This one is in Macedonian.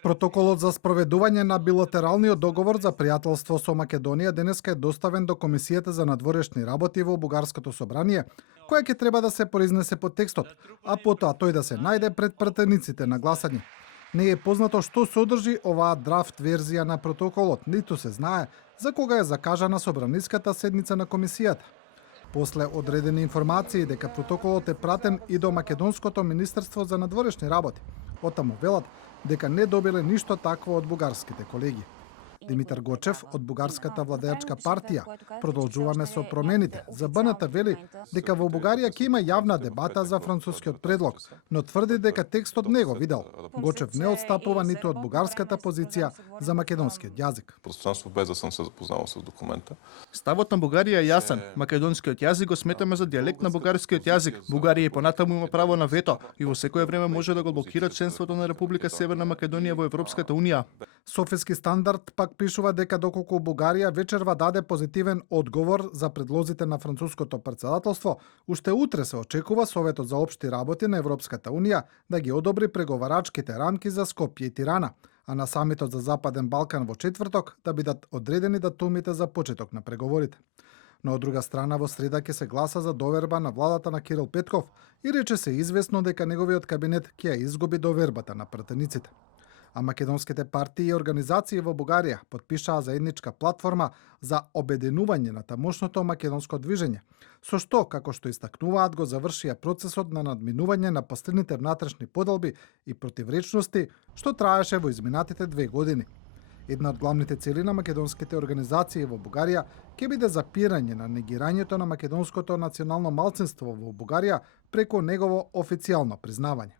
Протоколот за спроведување на билатералниот договор за пријателство со Македонија денеска е доставен до Комисијата за надворешни работи во Бугарското собрание, која ќе треба да се произнесе по текстот, а потоа тој да се најде пред пратениците на гласање. Не е познато што содржи оваа драфт верзија на протоколот, ниту се знае за кога е закажана собраниската седница на комисијата. После одредени информации дека протоколот е пратен и до Македонското министерство за надворешни работи, оттаму велат дека не добиле ништо такво од бугарските колеги. Димитар Гочев од Бугарската владеачка партија продолжуваме со промените. За БНТ вели дека во Бугарија ќе има јавна дебата за францускиот предлог, но тврди дека текстот не го видел. Гочев не отстапува ниту од бугарската позиција за македонскиот јазик. Пространство без да съм се запознал с документа. Ставот на Бугарија е јасен. Македонскиот јазик го сметаме за дијалект на бугарскиот јазик. Бугарија и понатаму има право на вето и во секое време може да го блокира членството на Република Северна Македонија во Европската унија. Софиски стандард пак пишува дека доколку Бугарија вечерва даде позитивен одговор за предлозите на француското претседателство, уште утре се очекува Советот за општи работи на Европската унија да ги одобри преговарачките рамки за Скопје и Тирана, а на самитот за Западен Балкан во четврток да бидат одредени датумите за почеток на преговорите. Но од друга страна во среда ќе се гласа за доверба на владата на Кирил Петков и рече се известно дека неговиот кабинет ќе ја изгуби довербата на пратениците. А македонските партии и организации во Бугарија потпишаа заедничка платформа за обединување на тамошното македонско движење, со што, како што истакнуваат, го завршија процесот на надминување на пострените внатрешни поделби и противречности, што траеше во изминатите 2 години. Една од главните цели на македонските организации во Бугарија ќе биде запирање на негирањето на македонското национално малцинство во Бугарија преку негово официјално признавање.